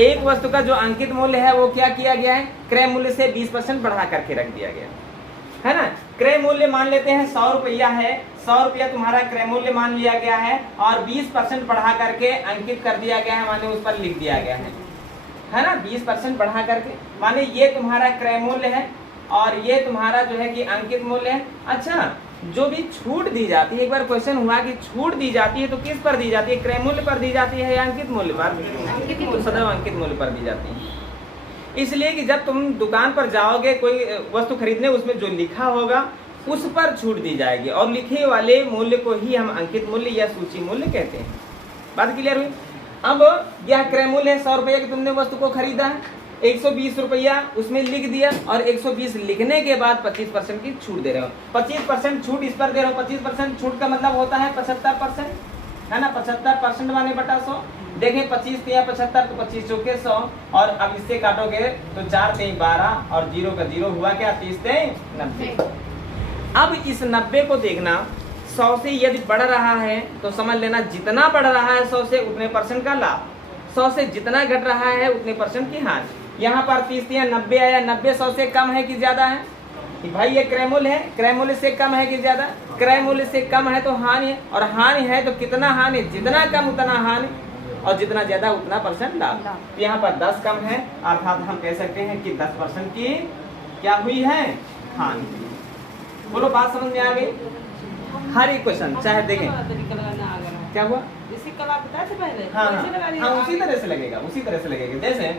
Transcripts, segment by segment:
एक वस्तु का जो अंकित मूल्य है वो क्या किया गया है, क्रय मूल्य से 20% बढ़ा करके रख दिया गया है ना। क्रय मूल्य मान लेते हैं 100 रुपया है, 100 रुपया तुम्हारा क्रय मूल्य मान लिया गया है और 20% बढ़ा करके अंकित कर दिया गया है, माने उस पर लिख दिया गया है ना। 20% बढ़ा करके माने ये तुम्हारा क्रय मूल्य है और ये तुम्हारा जो है कि अंकित मूल्य है। अच्छा, जो भी छूट दी जाती है, एक बार क्वेश्चन हुआ कि छूट दी जाती है तो किस पर दी जाती है, क्रय मूल्य पर दी जाती है या अंकित मूल्य पर? सदैव अंकित मूल्य पर दी जाती है। इसलिए कि जब तुम दुकान पर जाओगे कोई वस्तु खरीदने, उसमें जो लिखा होगा उस पर छूट दी जाएगी और लिखे वाले मूल्य को ही हम अंकित मूल्य या सूची मूल्य कहते हैं। बात क्लियर हुई? अब यह क्रय मूल्य है 100 रुपये की, तुमने वस्तु को खरीदा है, 120 रुपया उसमें लिख दिया और 120 लिखने के बाद 25% की छूट दे रहे हो। 25% छूट इस पर दे रहे हो। 25% छूट का मतलब होता है 75%, है ना। 75% माने बटा 100। देखें 25 या 75 तो 25 चौके 100 और अब इससे काटोगे तो 4 3 12 और 0 का 0 हुआ क्या, 30 3 90। अब इस 90 को देखना, 100 से यदि बढ़ रहा है तो समझ लेना जितना बढ़ रहा है 100 से उतने % का लाभ, 100 से जितना घट रहा है उतने % की हानि। यहाँ पर 30 या 90 आया, 90 100 से कम है कि ज्यादा है कि भाई ये क्रय मूल्य है, क्रय मूल्य से कम है कि ज्यादा? क्रय मूल्य से कम है तो हानि है, और हानि है तो कितना हानि, जितना कम उतना हानि और जितना ज्यादा उतना % लाभ। यहाँ पर 10 कम है अर्थात हम कह सकते हैं कि 10% की क्या हुई है, हानि। बोलो बात समझ में आ गई? हर एक क्वेश्चन चाहे देखें क्या हुआ, हाँ उसी तरह से लगेगा, उसी तरह से लगेगा।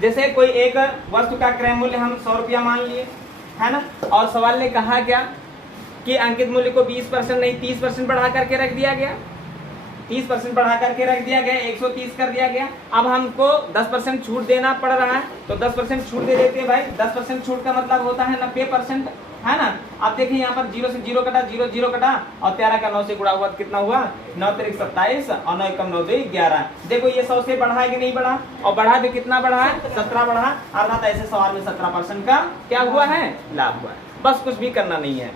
जैसे कोई एक वस्तु का क्रय मूल्य हम 100 रुपया मान लिए, है ना, और सवाल ने कहा क्या कि अंकित मूल्य को 20% नहीं 30% बढ़ा करके रख दिया गया, 30% बढ़ा करके रख दिया गया, 130 कर दिया गया। अब हमको 10% छूट देना पड़ रहा है तो 10% छूट दे देते हैं भाई। 10% छूट का मतलब होता है 90%, है ना। आप देखिए यहाँ पर 0 से 0 कटा, 0 0 कटा और 13 का 9 से गुणा हुआ कितना हुआ, 9 3 27 और 9 कम 9 2 11। देखो ये 100 से बढ़ा है कि नहीं बढ़ा, और बढ़ा भी कितना बढ़ा है, 17 बढ़ा, अर्थात ऐसे सवाल में 17% का क्या हुआ है, लाभ हुआ है। बस कुछ भी करना नहीं है,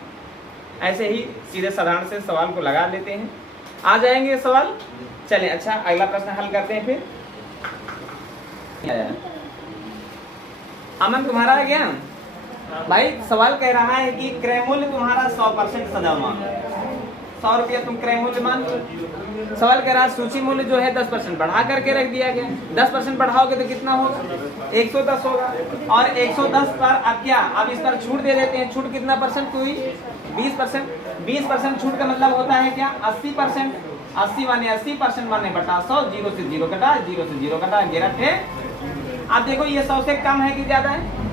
ऐसे ही सीधे साधारण से सवाल को लगा लेते हैं, आ जाएंगे सवाल। चलें अच्छा अगला प्रश्न हल करते हैं। फिर अमन तुम्हारा आ गया भाई। सवाल कह रहा है कि क्रय मूल्य तुम्हारा 100% सदैव मान, 100 रुपया तुम क्रय मूल्य मान लो। सवाल कह रहा है सूची मूल्य जो है 10% बढ़ा करके रख दिया गया। 10% बढ़ाओगे तो कितना होगा, 110 होगा। और 110 पर अब क्या, अब इस पर छूट दे देते हैं। छूट कितना % हुई, 20%। 20% छूट का मतलब होता है क्या, 80%। 80 माने 80% माने बटा 100, 0 से 0 कटा, 0 से 0 कटा, 11 थे। अब देखो ये 100 से कम है कि ज्यादा है,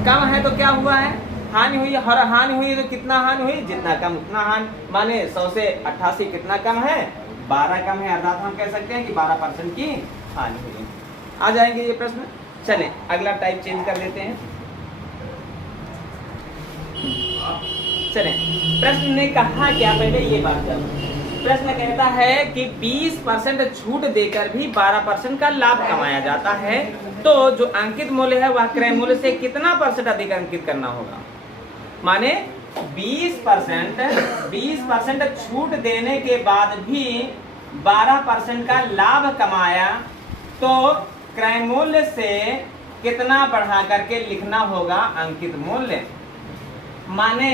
कम है तो क्या हुआ है, हानि हुई। हर हानि हुई तो कितना हानि हुई, जितना कम उतना हानि, माने 100 से 88 कितना कम है, 12 कम है, अर्थात हम कह सकते हैं कि 12% की हानि हुई। आ जाएंगे ये प्रश्न। चलें अगला टाइप चेंज कर लेते हैं। चलें प्रश्न ने कहा क्या, पहले ये बात कर। प्रश्न कहता है कि 20% छूट देकर भी 12% का लाभ कमाया जाता है, तो जो अंकित मूल्य है वह क्रय मूल्य से कितना % अधिक अंकित करना होगा। माने 20% छूट देने के बाद भी 12% का लाभ कमाया तो क्रय मूल्य से कितना बढ़ा करके लिखना होगा अंकित मूल्य। माने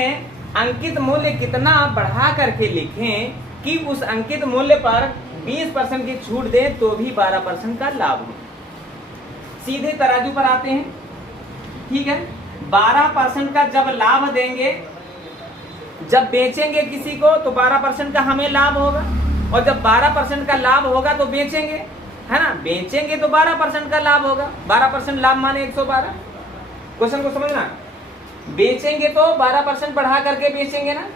अंकित मूल्य कितना बढ़ा करके लिखें कि उस अंकित मूल्य पर 20% की छूट दें तो भी 12% का लाभ हो। सीधे तराजू पर आते हैं, ठीक है। 12% का जब लाभ देंगे, जब बेचेंगे किसी को तो 12% का हमें लाभ होगा, और जब 12% का लाभ होगा तो बेचेंगे, है ना। बेचेंगे तो 12% का लाभ होगा। 12% लाभ माने 112। क्वेश्चन को समझना, बेचेंगे तो 12% बढ़ा करके बेचेंगे ना,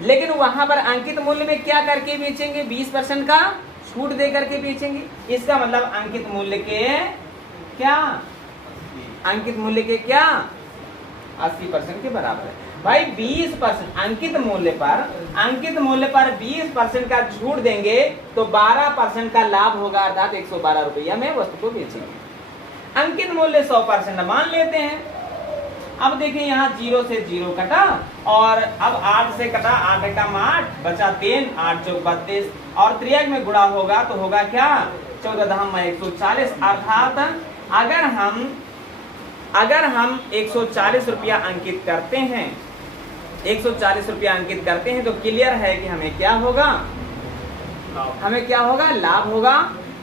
लेकिन वहां पर अंकित मूल्य में क्या करके बेचेंगे, 20% का छूट दे करके बेचेंगे। इसका मतलब अंकित मूल्य के क्या, अंकित मूल्य के क्या 80% के बराबर है भाई। 20% अंकित मूल्य पर 20% का छूट देंगे तो 12% का लाभ होगा, अर्थात 112 रुपया में वस्तु को बेचेंगे। अंकित मूल्य 100% मान लेते हैं। अब देखिए यहाँ 0 से 0 कटा और अब 8 से कटा, 8 एकम 8 बचा 3, 8 चौक 32 और त्रियक में गुणा होगा तो होगा क्या 14 धाम में 140, अर्थात अगर हम 140 रुपया अंकित करते हैं, 140 रुपया अंकित करते हैं, तो क्लियर है कि हमें क्या होगा, हमें क्या होगा, लाभ होगा।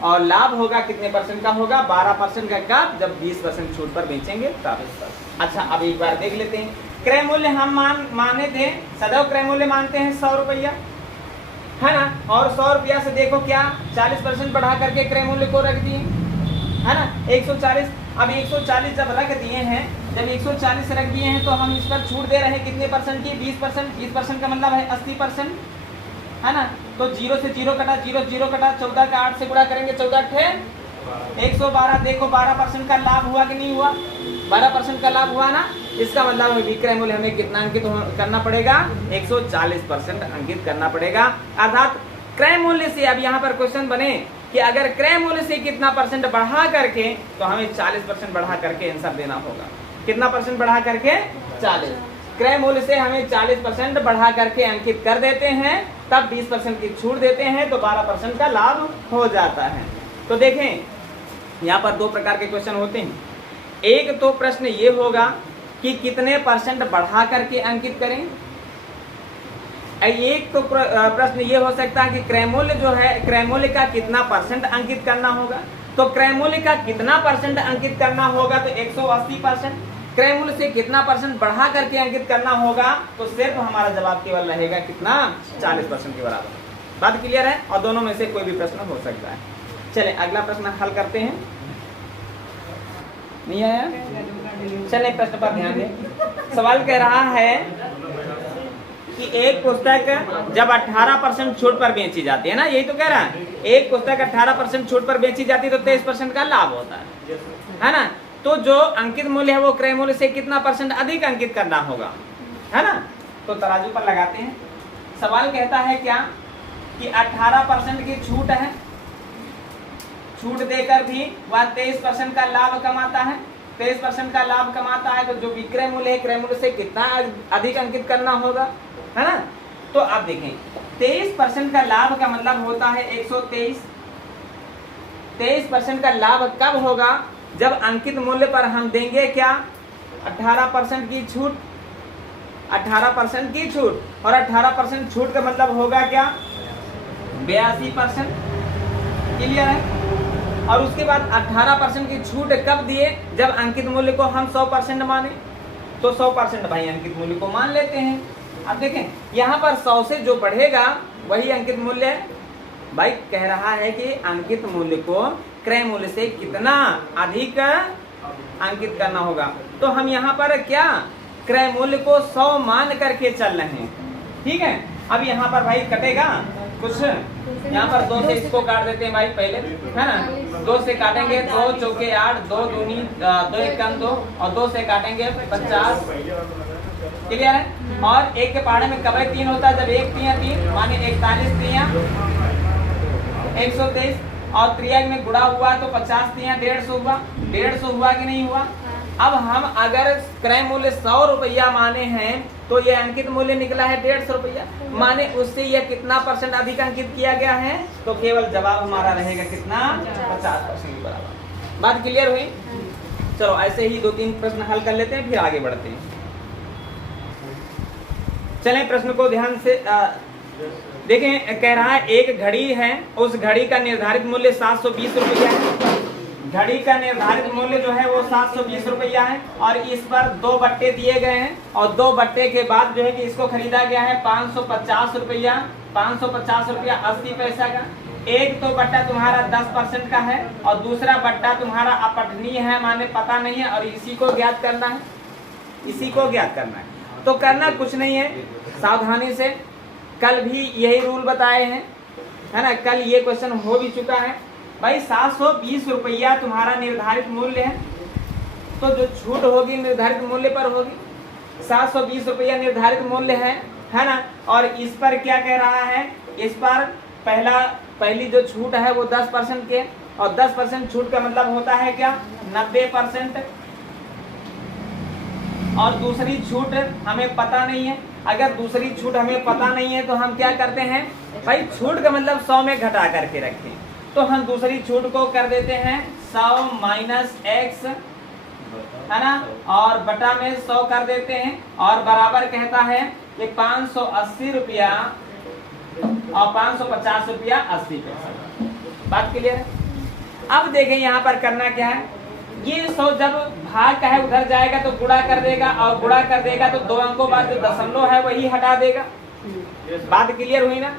और लाभ होगा कितने परसेंट का होगा, 12% का। कब, जब 20% छूट पर बेचेंगे तब। अच्छा, अब एक बार देख लेते हैं। क्रय मूल्य हम माने थे, सदैव क्रय मूल्य मानते हैं 100 रुपया, है ना। और 100 रुपया से देखो क्या 40% बढ़ा करके क्रय मूल्य को रख दिए, है ना, 140। अब 140 जब रख दिए हैं, जब 140 रख दिए हैं, तो हम इस पर छूट दे रहे हैं कितने परसेंट की, 20%। 20% का मतलब है 80%, है ना। तो 0 से 0 कटा, 0 0 कटा, 14 का 8 से गुणा करेंगे, 14 ठे 112। देखो 12% का लाभ हुआ कि नहीं हुआ, 12% का लाभ हुआ ना। इसका मतलब है विक्रय मूल्य हमें कितना अंकित करना पड़ेगा, 140% अंकित करना पड़ेगा। अर्थात क्रय मूल्य से, अब यहाँ पर क्वेश्चन बने कि अगर क्रय मूल्य से कितना परसेंट बढ़ा करके, तो हमें 40% बढ़ा करके आंसर देना होगा। कितना परसेंट बढ़ा करके, 40। क्रय मूल्य से हमें 40% बढ़ा करके अंकित कर देते हैं, तब 20% की छूट देते हैं, तो 12% का लाभ हो जाता है। तो देखें यहाँ पर दो प्रकार के क्वेश्चन होते हैं। एक तो प्रश्न ये होगा कि कितने परसेंट बढ़ा करके अंकित करें। एक तो प्रश्न ये हो सकता है कि क्रय मूल्य जो है, क्रय मूल्य का कितना परसेंट अंकित करना होगा। तो क्रय मूल्य का कितना परसेंट अंकित करना होगा, तो 180%। क्रय मूल्य से कितना परसेंट बढ़ा करके अंकित करना होगा, तो सिर्फ हमारा जवाब केवल रहेगा कितना, 40% के बराबर। बात क्लियर है। और दोनों में से कोई भी प्रश्न हो सकता है। चले अगला प्रश्न हल करते हैं। नहीं आया, चले प्रश्न पर ध्यान दें। सवाल कह रहा है कि एक पुस्तक जब 18% छूट पर बेची जाती है ना, यही तो कह रहा है। एक पुस्तक 18% छूट पर बेची जाती है तो 23% का लाभ होता है ना। तो जो अंकित मूल्य है वो क्रय मूल्य से कितना परसेंट अधिक अंकित करना होगा, है ना। तो तराजू पर लगाते हैं। सवाल कहता है क्या कि 18% की छूट है, छूट देकर भी वह 23% का लाभ कमाता है। 23% का लाभ कमाता है, तो जो विक्रय मूल्य है क्रय मूल्य से कितना अधिक अंकित करना होगा, है ना। तो अब देखें 23% का लाभ का मतलब होता है 123। 23% का लाभ कब होगा, जब अंकित मूल्य पर हम देंगे क्या, 18% की छूट। 18% की छूट, और 18% छूट का मतलब होगा क्या, 82%। क्लियर है। और उसके बाद 18% की छूट कब दिए, जब अंकित मूल्य को हम 100% माने। तो 100% भाई अंकित मूल्य को मान लेते हैं। अब देखें यहाँ पर 100 से जो बढ़ेगा वही अंकित मूल्य है। भाई कह रहा है कि अंकित मूल्य को क्रय मूल्य से कितना अधिक अंकित करना होगा। तो हम यहाँ पर क्या, क्रय मूल्य को 100 मान करके चल रहे हैं, ठीक है। अब यहाँ पर भाई कटेगा कुछ, यहाँ पर 2 से इसको काट देते हैं भाई पहले, है ना। 2 से काटेंगे 2 चौके 8, 2 दूनी 2 एक कम 2, और 2 से काटेंगे 50। क्लियर है। और एक के पहाड़े में कब 3 होता है, जब 1 3 3 माने 41 3 123, और 3 में गुणा हुआ तो 50 3 150 हुआ। 150 हुआ कि नहीं हुआ। अब हम अगर क्रय मूल्य 100 रुपया माने हैं, तो ये अंकित मूल्य निकला है 150 रुपया, माने उससे यह कितना परसेंट अधिक अंकित किया गया है, तो केवल जवाब हमारा रहेगा कितना, 50% के बराबर। बात क्लियर हुई। चलो ऐसे ही 2-3 प्रश्न हल कर लेते हैं, फिर आगे बढ़ते हैं। चलें प्रश्न को ध्यान से देखें। कह रहा है एक घड़ी है, उस घड़ी का निर्धारित मूल्य 720 रुपया है। घड़ी का निर्धारित मूल्य जो है वो 720 रुपया है, और इस पर 2 बट्टे दिए गए हैं, और 2 बट्टे के बाद जो है कि इसको खरीदा गया है 550 रुपया। 550 रुपया 80 पैसा का। एक तो बट्टा तुम्हारा 10% का है, और दूसरा बट्टा तुम्हारा अपठनीय है, माने पता नहीं है, और इसी को ज्ञात करना है। इसी को ज्ञात करना है। तो करना कुछ नहीं है, सावधानी से। कल भी यही रूल बताए हैं, है ना। कल ये क्वेश्चन हो भी चुका है भाई। 720 रुपया तुम्हारा निर्धारित मूल्य है, तो जो छूट होगी निर्धारित मूल्य पर होगी। 720 रुपया निर्धारित मूल्य है ना। और इस पर क्या कह रहा है, इस पर पहली जो छूट है वो 10% के, और 10% छूट का मतलब होता है क्या, 90%। और दूसरी छूट हमें पता नहीं है। अगर दूसरी छूट हमें पता नहीं है तो हम क्या करते हैं भाई, छूट का मतलब 100 में घटा करके रखें। तो हम दूसरी छूट को कर देते हैं 100 माइनस x, है ना, और बटा में 100 कर देते हैं, और बराबर कहता है कि 580 रुपया और 550 रुपया 80 पैसा। बात क्लियर है? अब देखें यहाँ पर करना क्या है, ये 100 जब भाग का है उधर जाएगा तो गुणा कर देगा, और गुणा कर देगा तो 2 अंकों बाद जो दशमलव है वही हटा देगा। बात क्लियर हुई ना?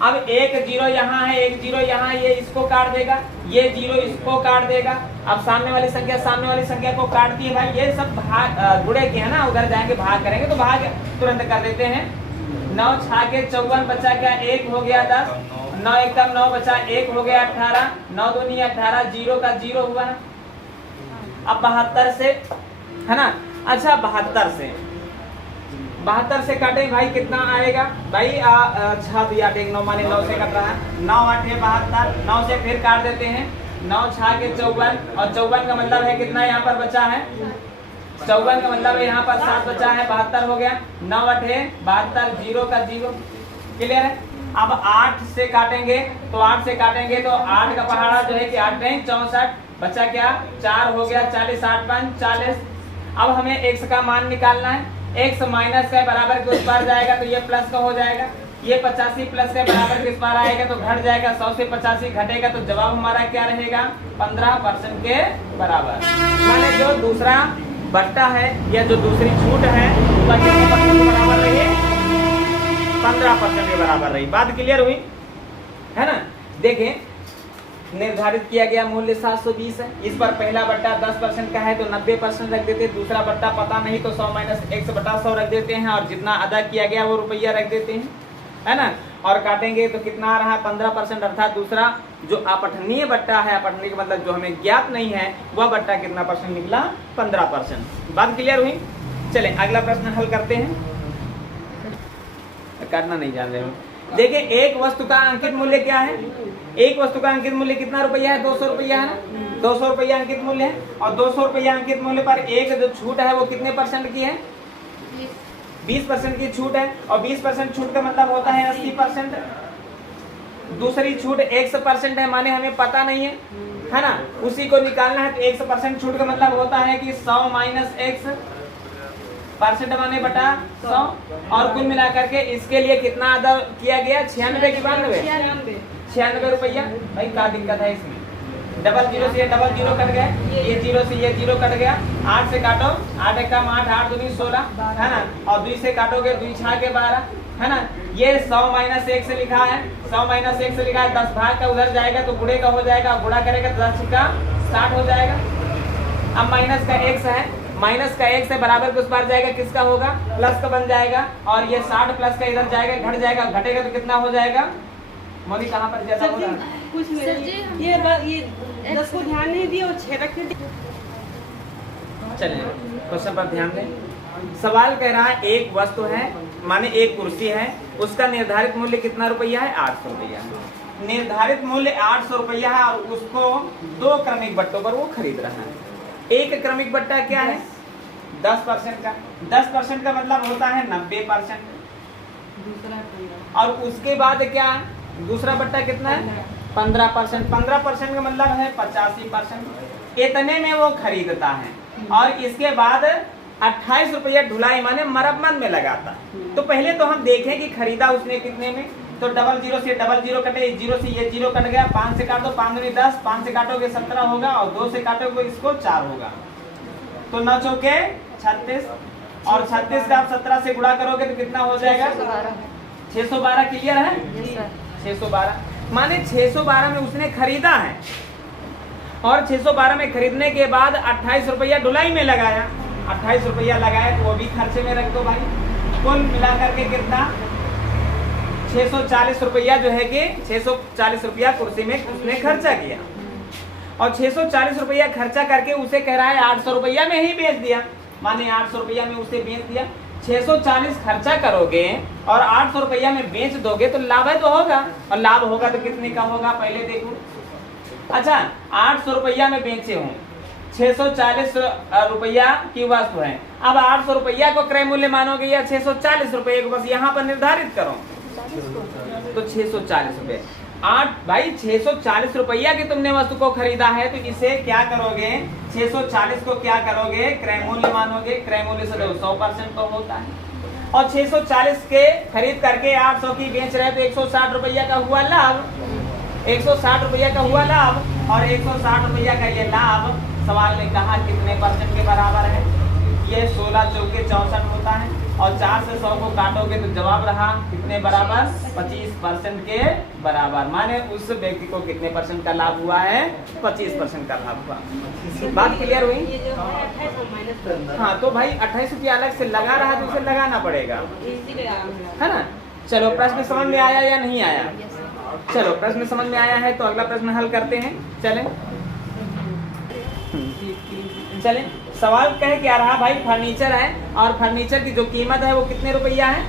अब एक 0 यहाँ है, एक 0 यहाँ, ये इसको काट देगा, ये 0 इसको काट देगा। अब सामने वाली संख्या को काटती है भाई, ये सब भाग गुणे के है ना, उधर जाएंगे भाग करेंगे तो भाग तुरंत कर देते हैं। 9 छाके 54 बचा क्या, 1 हो गया 10, 9 एकदम 9 बचा, 1 हो गया 18, 9 दूनी 18, 0 का 0 हुआ ना। अब 72 से, है ना, अच्छा 72 से काटें भाई, कितना आएगा भाई? 6 8 1 9 माने 9 से कट रहा है, 9 8 72, 9 से फिर काट देते हैं, 9 छाके 54, और 54 का मतलब है कितना यहाँ पर बचा है, 54 का मतलब है यहाँ पर 7 बचा है, 72 हो गया, 9 8 72, 0 का 0। क्लियर है? अब 8 से काटेंगे तो 8 से काटेंगे तो 8 का पहाड़ा जो है कि 8 नहीं 64, बचा क्या 4 हो गया 40, 8 5 40। अब हमें x का मान निकालना है, x माइनस के बराबर के उस पार जाएगा तो ये प्लस का हो जाएगा, ये 85 प्लस के बराबर के इस पार आएगा तो घट जाएगा, 100 से 85 घटेगा तो जवाब हमारा क्या रहेगा, 15% के बराबर। माने जो दूसरा बट्टा है या जो दूसरी छूट है उसका कितने परसेंट के बराबर रही, 15% के बराबर रही। बात क्लियर हुई है ना? देखें, निर्धारित किया गया मूल्य 720 है, इस पर पहला बट्टा 10% का है तो 90% रख देते हैं, दूसरा बट्टा पता नहीं तो 100 माइनस x बटा 100 रख देते हैं, और जितना अदा किया गया वो रुपया रख देते हैं, है ना, और काटेंगे तो कितना आ रहा है 15%, अर्थात दूसरा जो अपठनीय बट्टा है, अपठनीय का मतलब जो हमें ज्ञात नहीं है, वह बट्टा कितना परसेंट निकला, 15%। बात क्लियर हुई? चलें अगला प्रश्न हल करते हैं, करना नहीं जान रहे हो। देखिए, एक वस्तु का अंकित मूल्य क्या है, एक वस्तु का अंकित मूल्य कितना रुपया है, 200 रुपया है ना, 200 रुपया अंकित मूल्य है, और 200 रुपया अंकित मूल्य पर एक जो छूट है वो कितने परसेंट की है, 20% की छूट है, और 20% छूट का मतलब होता है 80%। दूसरी छूट 100% है, माने हमें पता नहीं है ना, उसी को निकालना है। तो 100% छूट का मतलब होता है कि 100 माइनस x परसेंट माने बटा 100, और कुल मिलाकर के इसके लिए कितना अदा किया गया, 96 की 96 रुपया। भाई क्या दिक्कत है इसमें, डबल जीरो से डबल जीरो कट गए, ये जीरो से ये जीरो कट गया, 8 से काटो, 8 एकम 8, 8 दूनी 16, है ना, और 2 से काटोगे 2 6 के 12, है ना। ये 100 माइनस 1 से लिखा है, 100 माइनस 1 से लिखा है, 10 भाग का उधर जाएगा तो गुणे का हो जाएगा, गुणा करेगा 10 का 60 हो जाएगा। अब माइनस का x है, माइनस का x से बराबर के उस पार जाएगा, किसका होगा, प्लस का बन जाएगा, और ये 60 प्लस का इधर जाएगा, घट जाएगा, घटेगा तो कितना हो जाएगा, मोनी कहाँ पर जैसा हो रहा है कुछ नहीं, ये 10 को ध्यान नहीं दिया और 6 रख दिया। चलिए क्वेश्चन पर ध्यान दें। सवाल कह रहा है एक वस्तु है, माने एक कुर्सी है, उसका निर्धारित मूल्य कितना रुपया है, 800 रुपया। निर्धारित मूल्य 800 रुपया है, और उसको 2 क्रमिक बट्टों पर वो खरीद रहा है। एक क्रमिक बट्टा क्या है, 10% का, 10% का मतलब होता है 90%, और उसके बाद क्या, दूसरा बट्टा कितना है, 15%, 15% का मतलब है 85%। इतने में वो खरीदता है, और इसके बाद 28 रुपया ढुलाई माने मरम्मत में लगाता है। तो पहले तो हम देखें कि खरीदा उसने कितने में, तो डबल जीरो से डबल जीरो कटे, जीरो से ये जीरो कट गया, 5 से काटो, 5 दूनी 10, 5 से काटोगे 17 होगा, और 2 से काटोगे इसको 4 होगा, तो 9 चौके 36, और 36 का आप 17 से गुणा करोगे तो कितना हो जाएगा, 612। क्लियर है, 612 माने 612 में उसने खरीदा है, और 612 में खरीदने के बाद 28 रुपया ढुलाई में लगाया, 28 रुपया लगाया तो वो भी खर्चे में रख दो भाई। कुल मिलाकर के कितना, 640 रुपया जो है कि 640 रुपया कुर्सी में उसने खर्चा किया, और 640 रुपया खर्चा करके उसे कह रहा है 800 रुपया में ही बेच दिया, माने 800 रुपया में उसे बेच दिया। 640 खर्चा करोगे और 800 रुपया में बेच दोगे तो लाभ है तो होगा, और लाभ होगा तो कितने का होगा, पहले देखो। अच्छा, 800 रुपया में बेचे हूँ, 640 रुपया की वस्तु है, अब 800 रुपया को क्रय मूल्य मानोगे या 640 रुपये को, बस यहाँ पर निर्धारित करो, तो 640 रुपये। भाई 640 रुपया की तुमने वस्तु को खरीदा है, तो इसे क्या करोगे, 640 को क्या करोगे, क्रय मूल्य मानोगे। क्रय मूल्य से 100% तो होता है, और 640 के खरीद करके 800 की बेच रहे तो 160 रुपया का हुआ लाभ, 160 रुपया का हुआ लाभ, और 160 रुपया का ये लाभ सवाल ने कहा कितने परसेंट के बराबर है। ये 16 चौके 64 होता है, और 4 से 100 को काटोगे तो जवाब रहा कितने बराबर, 25% के बराबर। माने उस व्यक्ति को कितने परसेंट का लाभ हुआ है, 25% का लाभ हुआ। बात क्लियर हुई? ये जो है 28 और माइनस हाँ, तो भाई 28 रुपया अलग से लगा रहा तो उसे लगाना पड़ेगा, है ना। चलो प्रश्न समझ में आया या नहीं आया? चलो प्रश्न समझ में आया है तो अगला प्रश्न हल करते हैं। चले सवाल कह क्या रहा भाई, फर्नीचर है और फर्नीचर की जो कीमत है वो कितने रुपया है,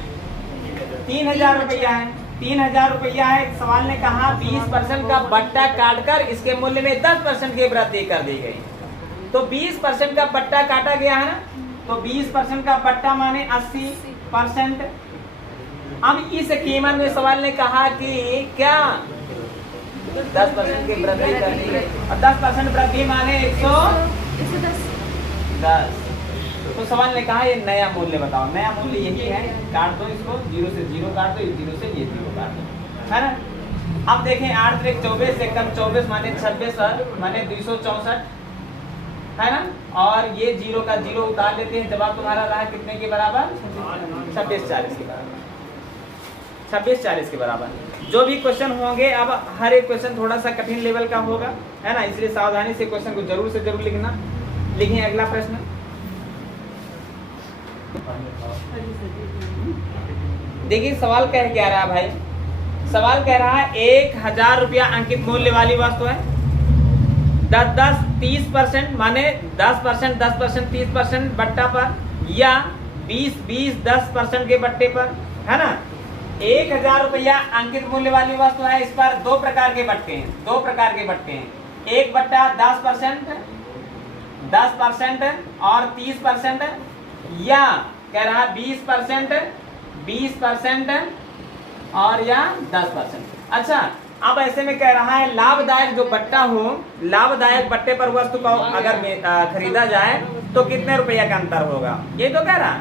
3000 रुपया है। 3000 रुपया है। सवाल ने कहा 20% का बट्टा काटकर इसके मूल्य में 10% की वृद्धि कर दी गई। तो 20% का बट्टा काटा गया है ना, तो 20% का बट्टा माने 80%। अब इस कीमत में सवाल ने कहा कि क्या 10% की वृद्धि कर दी गई, और 10% वृद्धि माने 110। तो सवाल ने कहा ये नया मूल्य बताओ। नया मूल्य यही है, काट दो इसको, 0 से 0 काट दो, 0 से ये 0 काट दो, है ना। अब देखें 8 3 24 से कम 24 माने 26 माने 264, है ना। और ये 0 का 0 उतार लेते हैं, जवाब तुम्हारा रहा कितने के बराबर, 2640 के बराबर, 2640 के बराबर। जो भी क्वेश्चन होंगे, अब हर एक क्वेश्चन थोड़ा सा कठिन लेवल का होगा, है ना, इसलिए सावधानी से क्वेश्चन को जरूर से जरूर लिखना। लिखिए अगला प्रश्न। देखिए सवाल कह क्या रहा भाई, सवाल कह रहा है 1000 रुपया अंकित मूल्य वाली वस्तु है, 30% माने 10%, 10%, 30% बट्टा पर, या 20 10% के बट्टे पर, है ना। 1000 रुपया अंकित मूल्य वाली वस्तु है, इस पर दो प्रकार के बट्टे हैं, दो प्रकार के बट्टे हैं। एक बट्टा 10% और 30%, या कह रहा 20% और या 10%। अच्छा, अब ऐसे में कह रहा है लाभदायक जो बट्टा हो, लाभदायक बट्टे पर वस्तु को अगर खरीदा जाए तो कितने रुपया का अंतर होगा, ये तो कह रहा।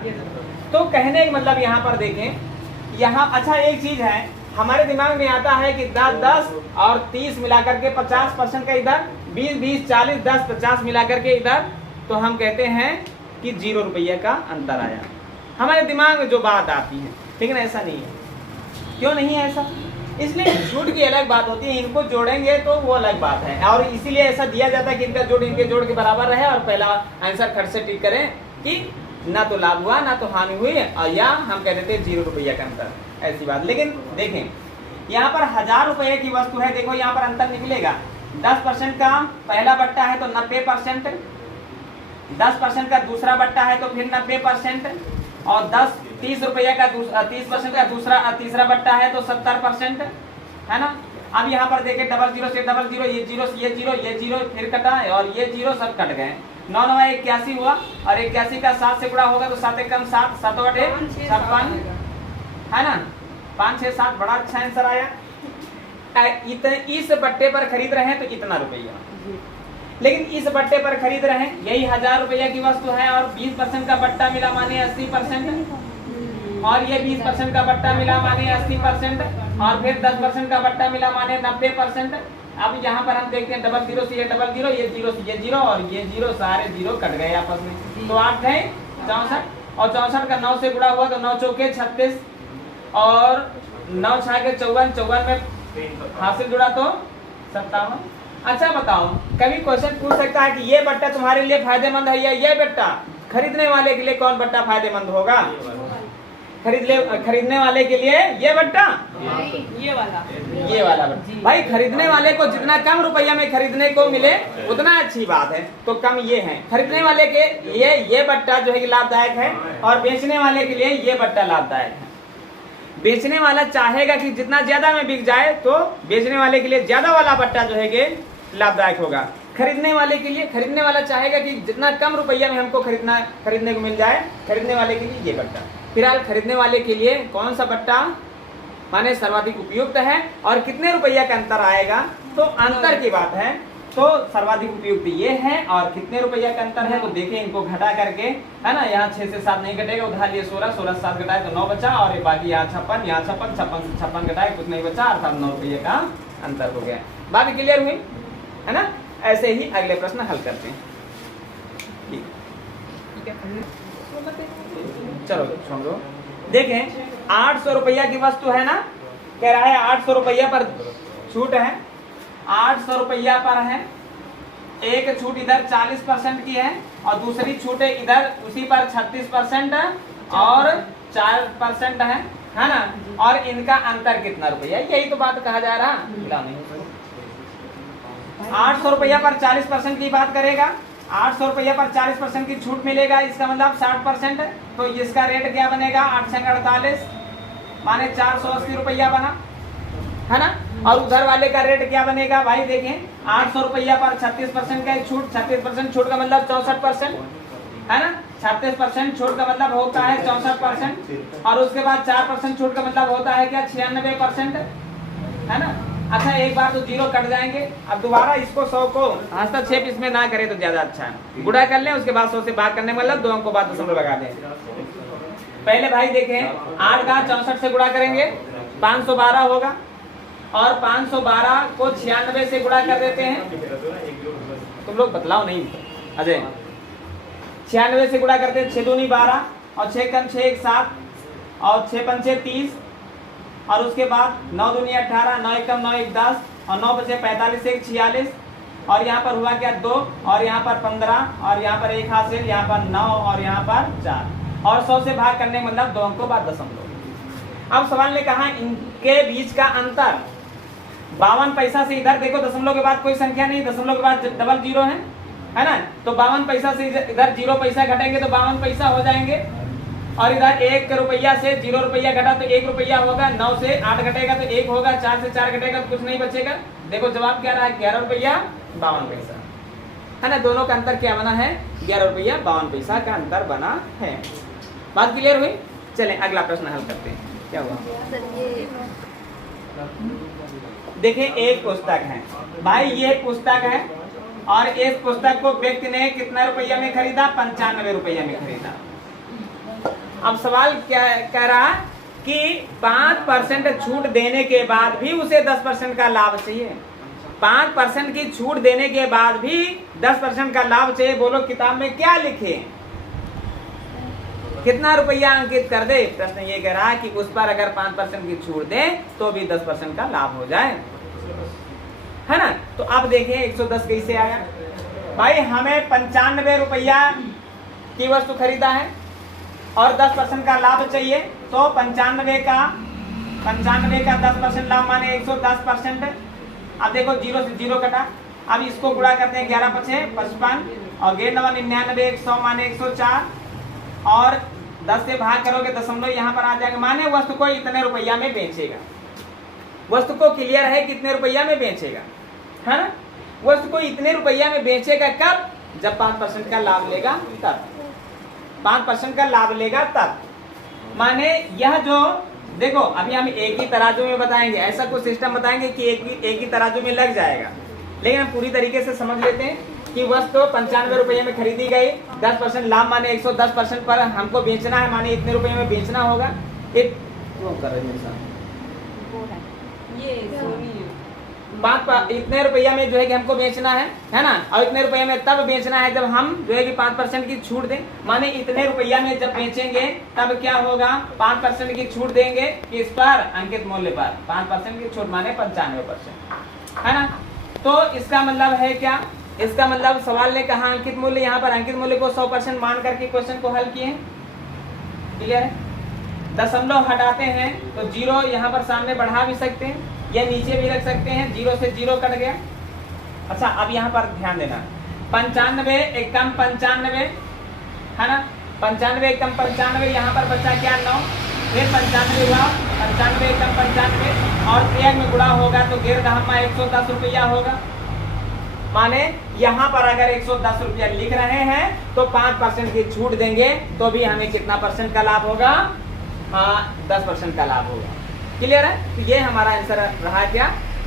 तो कहने का मतलब यहाँ पर देखें, यहाँ अच्छा एक चीज है हमारे दिमाग में आता है कि 10 और 30 मिलाकर के 50% का इधर, 20 40 10 50 मिलाकर के इधर, तो हम कहते हैं कि 0 रुपये का अंतर आया। हमारे दिमाग में जो बात आती है, लेकिन ऐसा नहीं है। क्यों नहीं है ऐसा? इसलिए झूठ की अलग बात होती है, इनको जोड़ेंगे तो वो अलग बात है, और इसीलिए ऐसा दिया जाता है कि इनका जोड़ इनके जोड़ के बराबर रहे, और पहला आंसर खट से टिक करें कि ना तो लाभ हुआ ना तो हानि हुई, और या हम कह देते 0 रुपया का अंतर, ऐसी बात। लेकिन देखें यहाँ पर 1000 रुपये की वस्तु है, देखो यहाँ पर अंतर निकलेगा। 10% का पहला बट्टा है तो 90%, 10% का दूसरा बट्टा है तो फिर 90%, और 30 रुपया का 30% का तीसरा बट्टा है तो 70%, है ना। अब यहाँ पर देखें 00 से 00, ये 0 से ये 0, ये 0 फिर कटा, और ये 0 सब कट गए। 9 9 81 हुआ, और 81 का 7 से गुणा होगा तो 7 1 7, 7 8 56, है ना। 5 6 7, बड़ा अच्छा आंसर आया। इस बट्टे पर खरीद रहे हैं तो इतना रुपया, लेकिन इस बट्टे पर खरीद रहे हैं, यही 1000 रुपया की वस्तु है, और 20% का बट्टा मिला माने 80%, और ये 20% का बट्टा मिला माने 80%, और फिर 10% का बट्टा मिला माने 90%। अब यहाँ पर हम देखते हैं 00 से ये 00, ये 0 से ये 0, और ये 0 सारे 0 कट गए आपस में, तो 8 गए 64, और 64 का 9 से गुणा हुआ तो 9 चौके 36, और 9 6 के 54, 54 में हासिल जुड़ा तो 57। अच्छा बताओ, कभी क्वेश्चन पूछ सकता है कि ये बट्टा तुम्हारे लिए फायदेमंद है या ये बट्टा? खरीदने वाले के लिए कौन बट्टा फायदेमंद होगा? खरीदने वाले के लिए ये बट्टा, ये वाला बट्टा। भाई खरीदने वाले को जितना कम रुपया में खरीदने को मिले उतना अच्छी बात है, तो कम ये है। खरीदने वाले के ये बट्टा जो है लाभदायक है, और बेचने वाले के लिए ये बट्टा लाभदायक है। बेचने वाला चाहेगा कि जितना ज्यादा में बिक जाए, तो बेचने वाले के लिए ज्यादा वाला बट्टा जो है लाभदायक होगा। खरीदने वाले के लिए, खरीदने वाला चाहेगा कि जितना कम रुपया में हमको खरीदने को मिल जाए, खरीदने वाले के लिए ये बट्टा। फिलहाल खरीदने वाले के लिए कौन सा बट्टा माने सर्वाधिक उपयुक्त है। और कितने रुपया का अंतर आएगा, तो अंतर की बात है, तो सर्वाधिक उपयुक्त ये है। और कितने रुपया का अंतर है, तो देखिए इनको घटा करके, है ना, यहाँ 6 से 7 नहीं घटेगा, उधार ये 16, 16 से 7 घटाए तो 9 बचा, और ये बाकी यहाँ 56, यहाँ 56, 56 से 56 घटाए कुछ नहीं बचा, अर्थात 9 रुपये का अंतर हो गया। बात क्लियर हुई है ना। ऐसे ही अगले प्रश्न हल करते हैं। चलो छोड़ो, देखें 800 रुपया की वस्तु है ना, कह रहा है 800 रुपया पर छूट है, 800 रुपया पर है, एक छूट इधर 40% की है और दूसरी छूट इधर उसी पर 36% और 4% है ना। और इनका अंतर कितना रुपया, यही तो बात कहा जा रहा। 800 रुपया पर 40% की बात करेगा, 800 रुपया पर 40% की छूट मिलेगा, इसका मतलब 60%। तो इसका रेट क्या बनेगा, 8 से 48 माने 480 रुपया बना, है ना। और उधर वाले का रेट क्या बनेगा भाई, देखें 800 रुपया पर 36% का छूट, 36% छूट का मतलब 64%, है ना। 36% छूट का मतलब होता है 64%, और उसके बाद 4% छूट का मतलब होता है क्या, 96%, है ना। अच्छा एक बार तो जीरो कट जाएंगे, अब दोबारा इसको 100 को हस्तक्षेप इसमें ना करें तो ज्यादा अच्छा है। गुणा कर लें, उसके बाद 100 से भाग करने मतलब 2 अंक को बाद दशमलव लगा दें। पहले भाई देखें 8 का 64 से गुणा करेंगे 512 होगा, और 512 को 96 से गुणा कर देते हैं। तुम लोग बतलाओ नहीं अजय, 96 से गुणा करते हैं, 6 दूनी 12 और 6 कम 6 1 7 और 6 पंचे 30, और उसके बाद 9 दूनी 18, 9 एक कम 9 1 10 और 9 बचे 45 1 46, और यहाँ पर हुआ क्या 2, और यहाँ पर 15, और यहाँ पर 1 हासिल, यहाँ पर 9 और यहाँ पर 4, और 100 से भाग करने मतलब 2 अंकों बाद दशमलव। अब सवाल ने कहा इनके बीच का अंतर 52 पैसा से, इधर देखो दशमलव के बाद कोई संख्या नहीं, दशमलव के बाद डबल जीरो है ना। तो 52 पैसा से इधर 0 पैसा घटेंगे तो 52 पैसा हो जाएंगे, और इधर 1 रुपया से 0 रुपया घटा तो 1 रुपया होगा, 9 से 8 घटेगा तो 1 होगा, 4 से 4 घटेगा तो कुछ नहीं बचेगा। देखो जवाब क्या रहा है, 11 रुपया 52 पैसा, है ना। दोनों का अंतर क्या बना है, 11 रुपया 52 पैसा का अंतर बना है। बात क्लियर हुई। चलें अगला प्रश्न हल करते हैं। क्या हुआ, देखिए एक पुस्तक है भाई, ये पुस्तक है, और इस पुस्तक को व्यक्ति ने कितना रुपया में खरीदा, 95 रुपया में खरीदा। अब सवाल क्या कह रहा कि 5% छूट देने के बाद भी उसे 10% का लाभ चाहिए। 5% की छूट देने के बाद भी 10% का लाभ चाहिए। बोलो किताब में क्या लिखे, कितना रुपया अंकित कर दे। प्रश्न ये कह रहा है कि उस पर अगर 5% की छूट दे तो भी 10% का लाभ हो जाए, है ना। तो अब देखें 110 कैसे आया भाई, हमें 95 रुपया की वस्तु खरीदा है और 10% का लाभ चाहिए, तो 95 का 10% लाभ माने 110%। अब देखो 0 से 0 कटा, अब इसको गुणा करते हैं, 11 पचे 55 और 99 100 माने 104, और 10 से भाग करोगे दशमलव यहाँ पर आ जाएगा, माने वस्तु को इतने रुपया में बेचेगा। वस्तु को क्लियर है कितने रुपया में बेचेगा, है ना। वस्तु को इतने रुपया में बेचेगा कब, जब 5% का लाभ लेगा तब, 5% का लाभ लेगा तब। माने यह जो देखो अभी हम एक ही तराजू में बताएंगे, ऐसा कुछ सिस्टम बताएंगे कि एक ही तराजू में लग जाएगा, लेकिन हम पूरी तरीके से समझ लेते हैं कि वस्तु 95 रुपये में खरीदी गई, 10% लाभ माने 110% पर हमको बेचना है, माने इतने रुपये में बेचना होगा। एक इतने रुपया में जो है कि हमको बेचना है ना, और इतने रुपया में तब बेचना है जब हम जो है कि 5% की छूट दें। माने इतने रुपया में जब बेचेंगे तब क्या होगा, 5% की छूट देंगे किस पर, अंकित मूल्य पर। 5% की छूट माने 95%, है ना। तो इसका मतलब है क्या, इसका मतलब सवाल ने कहा अंकित मूल्य, यहाँ पर अंकित मूल्य को 100% मान करके क्वेश्चन को हल किए। क्लियर है। दशमलव हटाते हैं तो 0 यहाँ पर सामने बढ़ा भी सकते हैं या नीचे भी रख सकते हैं, 0 से 0 कट गया। अच्छा अब यहाँ पर ध्यान देना, 95 एक कम 95, है ना। 95 एक कम 95, यहाँ पर बचा क्या 9, फिर 95 हुआ, 95 एक कम 95 और 3 में गुणा होगा तो गिर दहमा 110 रुपया होगा। माने यहाँ पर अगर 110 रुपया लिख रहे हैं तो 5% की छूट देंगे तो भी हमें कितना परसेंट का लाभ होगा, 10% का लाभ होगा। क्लियर है? तो ये हमारा आंसर रहा क्या,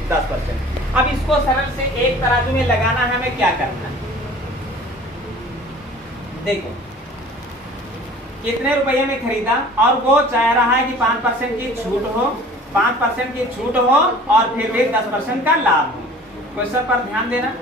10%। अब इसको सरल से एक तराजू में लगाना है, हमें क्या करना है? देखो कितने रुपये में खरीदा और वो चाह रहा है कि 5% की छूट हो, 5% की छूट हो और फिर भी 10% का लाभ हो। क्वेश्चन पर ध्यान देना।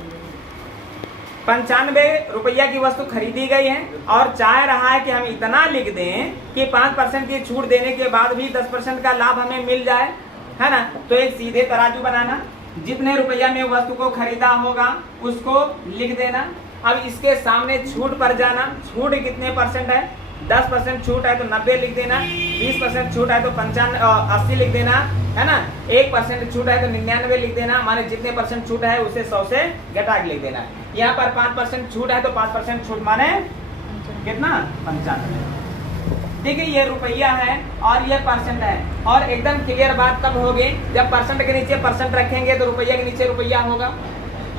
95 रुपया की वस्तु खरीदी गई है और चाह रहा है कि हम इतना लिख दें कि 5% की छूट देने के बाद भी 10% का लाभ हमें मिल जाए, है ना? तो एक सीधे तराजू बनाना, जितने रुपया में वस्तु को खरीदा होगा उसको लिख देना। अब इसके सामने छूट पर जाना, छूट कितने परसेंट है? 10% छूट है तो 90 लिख देना, 20% छूट है तो 80 लिख देना, है ना? 1% छूट है तो 99 लिख देना, माने जितने परसेंट छूट है उसे 100 से घटा के लिख देना। यहाँ पर 5% छूट है तो 5% छूट माने कितना, 95। देखिए ये रुपया है और ये परसेंट है, और एकदम क्लियर बात तब होगी जब परसेंट के नीचे परसेंट रखेंगे तो रुपया के नीचे रुपया होगा।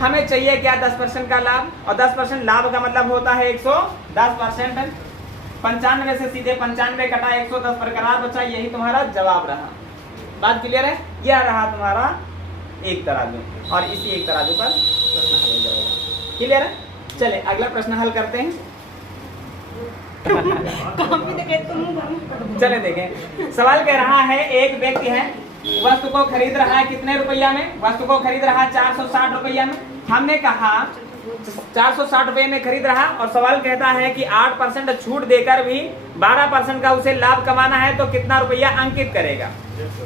हमें चाहिए क्या, 10% का लाभ, और 10% लाभ का मतलब होता है 110%। 95 से सीधे 95 कटा 110 बरकरार बचा, यही तुम्हारा जवाब रहा। बात क्लियर है? यह रहा तुम्हारा एक तराजू, और इसी एक तराजू पर प्रश्न हल हो जाएगा। क्लियर है? चले अगला प्रश्न हल करते हैं। चले देखें, सवाल कह रहा है एक व्यक्ति है, वस्तु को खरीद रहा है कितने रुपया में? वस्तु को खरीद रहा है 460 रुपया में। हमने कहा 460 रुपये में खरीद रहा, और सवाल कहता है कि 8% छूट देकर भी 12% का उसे लाभ कमाना है तो कितना रुपया अंकित करेगा?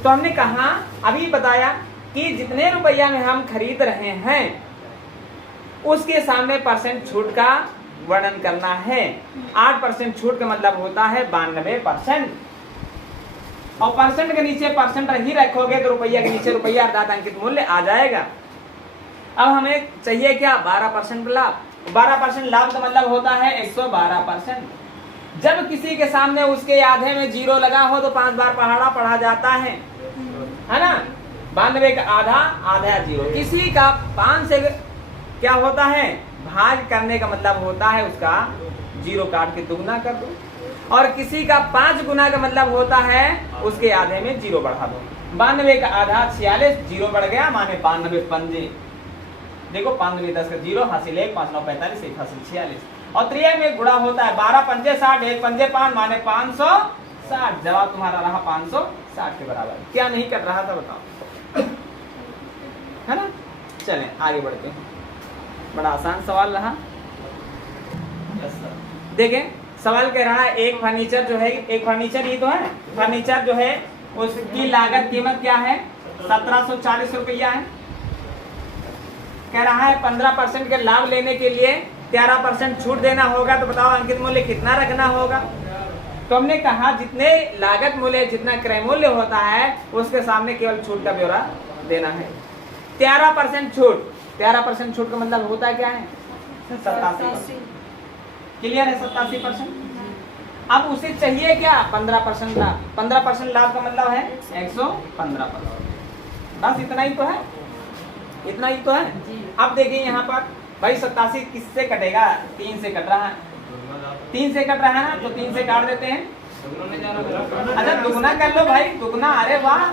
तो हमने कहा अभी बताया कि जितने रुपया में हम खरीद रहे हैं उसके सामने परसेंट छूट का वर्णन करना है। 8% छूट का मतलब होता है 92%, और परसेंट के नीचे परसेंट ही रखोगे तो रुपया के नीचे रुपया अर्थात अंकित मूल्य आ जाएगा। अब हमें चाहिए क्या, 12% लाभ। 12% लाभ का मतलब होता है 112%। जब किसी के सामने उसके आधे में जीरो लगा हो तो 5 बार पहाड़ा पढ़ा जाता है ना? 92 का आधा, आधा जीरो। किसी का 5 से क्या होता है, भाग करने का मतलब होता है उसका जीरो काट के दुगना कर दो, और किसी का 5 गुना का मतलब होता है उसके आधे में जीरो बढ़ा दो। 92 का आधा 46, जीरो बढ़ गया माने 92 पंजे। देखो 5 10 का जीरो, हासिल 1, 5 9 45, 1 हासिल 46, और त्रिय में गुणा होता है 12 पंजे 60, 1 पंजे 5 माने 560। जवाब तुम्हारा रहा 560 के बराबर। क्या नहीं कट रहा था बताओ, है ना? चलें आगे बढ़ते हैं, बड़ा आसान सवाल रहा। देखें सवाल कह रहा है एक फर्नीचर जो है, एक फर्नीचर ही तो है, फर्नीचर जो है उसकी लागत कीमत क्या है, 1740 रुपया है। कह रहा है 15% के लाभ लेने के लिए 13% छूट देना होगा, तो बताओ अंकित मूल्य कितना रखना होगा? तो हमने कहा जितने लागत मूल्य, जितना क्रय मूल्य होता है उसके सामने केवल छूट का ब्यौरा देना है। 13% छूट, 13% छूट का मतलब होता है क्या है, 87। क्लियर है? 87%। अब उसे चाहिए क्या, 15% लाभ। 15% लाभ का मतलब है 115%। बस इतना ही तो है, इतना ही तो है। अब देखिए यहाँ पर भाई 87 किससे कटेगा, 3 से कट रहा है, 3 से कट रहा है ना, तो 3 से काट देते हैं। अच्छा दुगना कर लो भाई, दुगना, अरे वाह,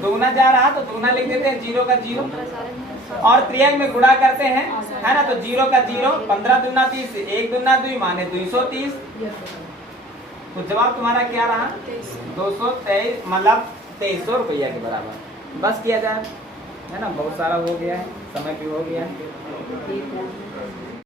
दुगना जा रहा तो दुगना लिख देते हैं, 0 का 0, और त्रियंग में गुणा करते हैं, है ना? तो 0 का 0, 15 दूना 30, 1 दूना 2 माने 230। तो जवाब तुम्हारा क्या रहा, 223, मतलब 2300 रुपया के बराबर। बस किया जाए, है ना? बहुत सारा हो गया है, समय भी हो गया है।